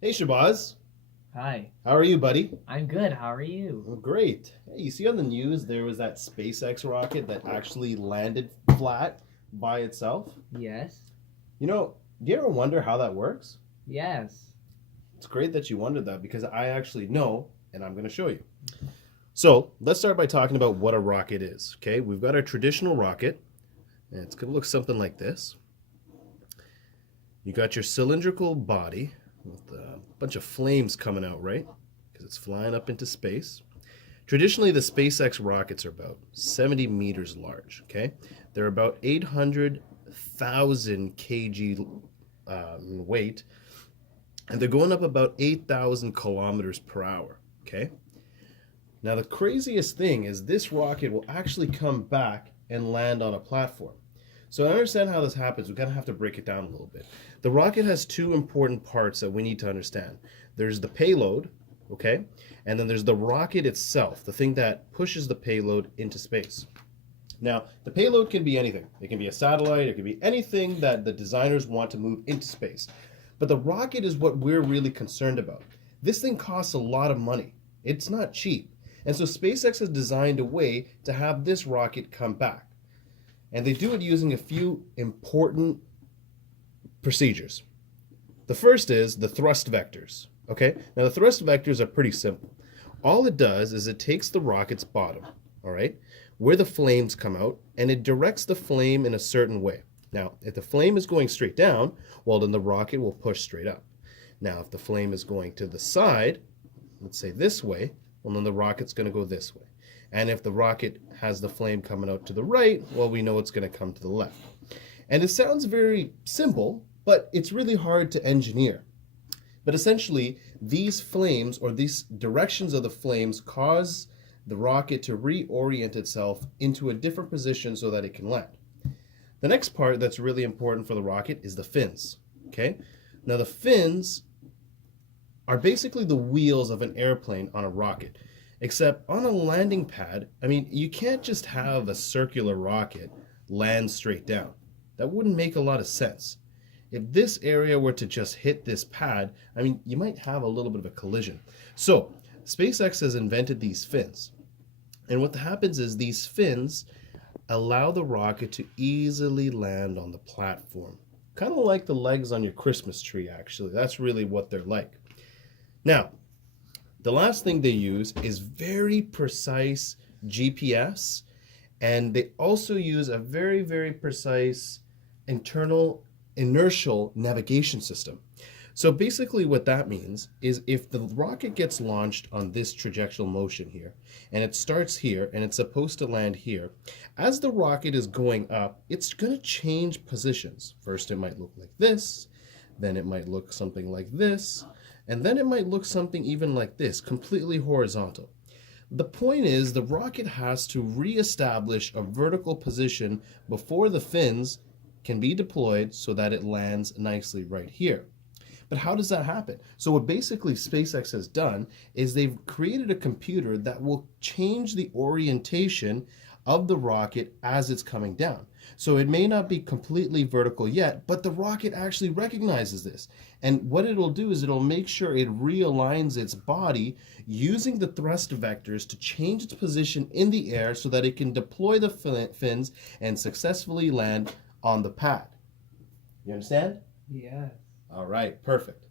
Hey Shabazz, Hi, how are you, buddy? I'm good. How are you? Oh, great. Hey, you see on the news there was that SpaceX rocket that actually landed flat by itself? Yes. Do you ever wonder how that works? Yes. It's great that you wondered that because I actually know, and I'm going to show you. So let's start by talking about what a rocket is. Okay, we've got our traditional rocket, and it's going to look something like this. You got your cylindrical body with a bunch of flames coming out, right? Because it's flying up into space. Traditionally, the SpaceX rockets are about 70 meters large, okay? They're about 800,000 kg weight, and they're going up about 8,000 kilometers per hour, okay? Now, the craziest thing is this rocket will actually come back and land on a platform. So to understand how this happens, we kind of have to break it down a little bit. The rocket has two important parts that we need to understand. There's the payload, okay? And then there's the rocket itself, the thing that pushes the payload into space. Now, the payload can be anything. It can be a satellite, it can be anything that the designers want to move into space. But the rocket is what we're really concerned about. This thing costs a lot of money. It's not cheap. And so SpaceX has designed a way to have this rocket come back. And they do it using a few important procedures. The first is the thrust vectors. Okay? Now the thrust vectors are pretty simple. All it does is it takes the rocket's bottom, all right, where the flames come out, and it directs the flame in a certain way. Now, if the flame is going straight down, well, then the rocket will push straight up. Now, if the flame is going to the side, let's say this way, well, then the rocket's going to go this way. And if the rocket has the flame coming out to the right, well, we know it's going to come to the left. And it sounds very simple, but it's really hard to engineer. But essentially, these flames or these directions of the flames cause the rocket to reorient itself into a different position so that it can land. The next part that's really important for the rocket is the fins. Okay? Now the fins are basically the wheels of an airplane on a rocket. Except on a landing pad, you can't just have a circular rocket land straight down. That wouldn't make a lot of sense. If this area were to just hit this pad, you might have a little bit of a collision. So, SpaceX has invented these fins. And what happens is these fins allow the rocket to easily land on the platform. Kind of like the legs on your Christmas tree, actually. That's really what they're like. Now, the last thing they use is very precise GPS, and they also use a very, very precise internal inertial navigation system. So basically what that means is if the rocket gets launched on this trajectory motion here, and it starts here, and it's supposed to land here, as the rocket is going up, it's going to change positions. First it might look like this, then it might look something like this, and then it might look something even like this, completely horizontal. The point is the rocket has to reestablish a vertical position before the fins can be deployed so that it lands nicely right here. But how does that happen? So what basically SpaceX has done is they've created a computer that will change the orientation of the rocket as it's coming down. So it may not be completely vertical yet, but the rocket actually recognizes this. And what it'll do is it'll make sure it realigns its body using the thrust vectors to change its position in the air so that it can deploy the fins and successfully land on the pad. You understand? Yes. All right, perfect.